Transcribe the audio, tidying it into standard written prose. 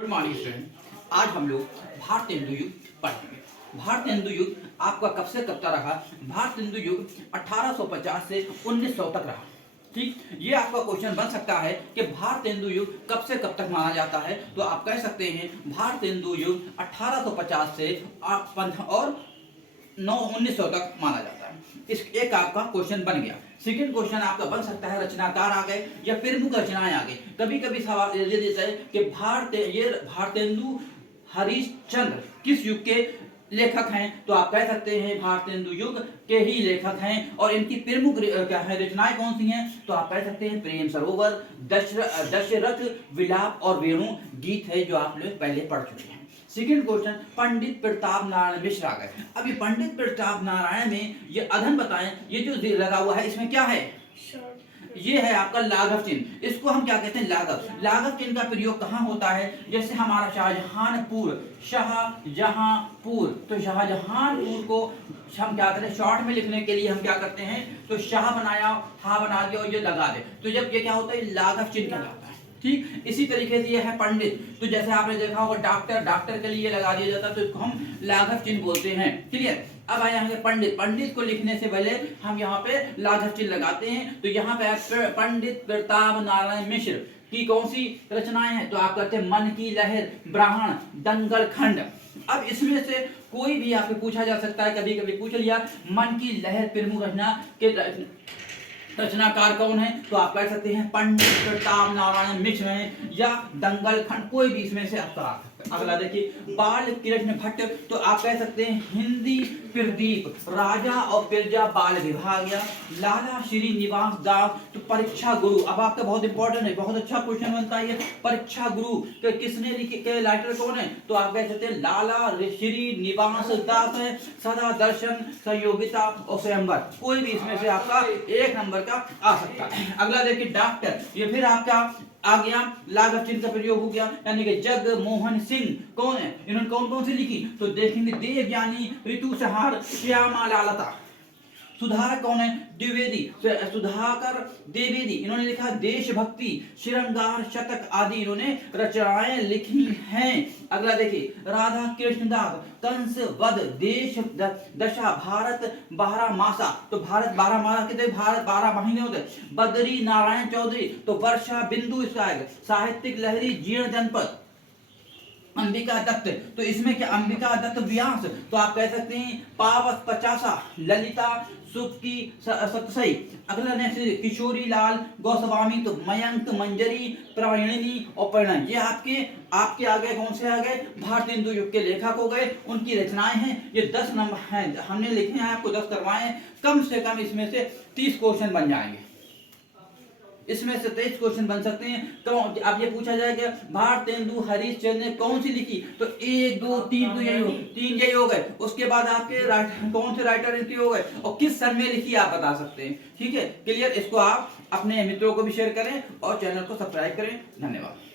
Good morning student. आज हम लोग भारतेंदु युग पढ़ेंगे। भारतेंदु युग आपका कब से कब तक रहा? भारतेंदु युग 1850 से 1900 तक रहा। ठीक, ये आपका क्वेश्चन बन सकता है कि भारतेंदु युग कब से कब तक माना जाता है। तो आप कह सकते हैं भारतेंदु युग 1850 से और 1900 तक माना जाता है। इस एक आपका क्वेश्चन बन गया। सेकंड क्वेश्चन आपका बन सकता है रचनाकार आ गए या प्रमुख रचनाएं आ गई। कभी कभी सवाल ये देता है कि भारतेंदु हरिश्चंद्र किस युग के लेखक हैं। तो आप कह सकते हैं भारतेंदु युग के ही लेखक हैं। और इनकी प्रमुख क्या है रचनाएं कौन सी हैं? तो आप कह सकते हैं प्रेम सरोवर, दशरथ विलाप और वेणु गीत है, जो आप लोग पहले पढ़ चुके हैं। सेकंड क्वेश्चन पंडित प्रताप नारायण मिश्र आ गए। अभी पंडित प्रताप नारायण में ये अधन बताएं, ये जो लगा हुआ है इसमें क्या है? ये है आपका लाघव चिन्ह। इसको हम क्या कहते हैं? लाघव। लाघव चिन्ह का प्रयोग कहाँ होता है? जैसे हमारा शाहजहानपुर, तो शाहजहानपुर को हम क्या करते हैं शॉर्ट में लिखने के लिए हम क्या करते हैं? तो शाह बनाया, हा बना दिया और ये लगा दे, तो जब ये क्या होता है लाघव चिन्ह कहलाता है। ठीक, इसी तरीके से ये है पंडित। तो जैसे आपने देखा होगा डॉक्टर के लिए लगा दिया जाता है, तो इसको हम लाघव चिन्ह बोलते हैं। क्लियर? अब आए यहाँ पंडित को लिखने से पहले हम यहाँ पे लाघव चिन्ह लगाते हैं। तो यहाँ पे पंडित प्रताप नारायण मिश्र की कौन सी रचनाएं हैं? तो आप कहते हैं मन की लहर, ब्राह्मण, दंगल खंड। अब इसमें से कोई भी आपसे पूछा जा सकता है, कभी कभी पूछ लिया मन की लहर प्रमुख रचना के रचनाकार कौन है? तो आप कह सकते हैं पंडित प्रताप नारायण मिश्र हैं, या दंगल खंड, कोई भी इसमें से आप करा सकते हैं। अगला देखिए बाल कृष्ण भट्ट। तो आप कह सकते हैं हिंदी प्रदीप, राजा और प्रजा बाल विभाग, या लाला श्रीनिवास दास तो परीक्षा गुरु। अब आपका बहुत इंपॉर्टेंट है, बहुत अच्छा क्वेश्चन बनता है। परीक्षा गुरु के किसने लिखी, के राइटर कौन है? तो आप कह सकते हैं लाला श्रीनिवास दास है, सदा दर्शन, संयोगिता और स्वयंवर, कोई भी इसमें से आपका एक नंबर का आ सकता है। अगला देखिए डॉक्टर, ये फिर आपका आ गया लाघव चिन्ह का प्रयोग हो गया, यानी कि जग मोहन सिंह कौन है? इन्होंने कौन कौन सी लिखी? तो देखेंगे देवयानी, ऋतु सहार, श्यामा लालता। सुधारक कौन है? द्विवेदी, सुधाकर द्विवेदी। इन्होंने लिखा देशभक्ति, श्रृंगार शतक आदि इन्होंने रचनाएं लिखी हैं। अगला देखिए राधा कृष्णदास, कंस वध, देश दशा, भारत 12 मासा। तो भारत 12 मासा कितने? भारत 12 महीने होते। बद्री नारायण चौधरी, तो वर्षा बिंदु इसका है। साहित्यिक लहरी, जीर्ण जनपद, अंबिका दत्त। तो इसमें क्या अंबिका दत्त व्यास। तो आप कह सकते हैं पावस 50, ललिता सुकी सतसई। अगला नेक्स्ट किशोरी लाल गोस्वामी, तो मयंक मंजरी, प्रवीणिनी और परिणय। ये आपके आगे कौन से आ गए? भारतेंदु युग के लेखक हो गए, उनकी रचनाएं हैं। ये 10 नंबर हैं हमने लिखे हैं, आपको 10 करवाए हैं। कम से कम इसमें से 30 क्वेश्चन बन जाएंगे, इसमें से 23 क्वेश्चन बन सकते हैं। तो अब ये पूछा जाएगा भारतेंदु हरिश्चंद्र ने कौन सी लिखी? तो 1 2 3 तो यही हो गए। उसके बाद आपके कौन से राइटर इनके हो गए और किस सन में लिखी आप बता सकते हैं। ठीक है, क्लियर? इसको आप अपने मित्रों को भी शेयर करें और चैनल को सब्सक्राइब करें। धन्यवाद।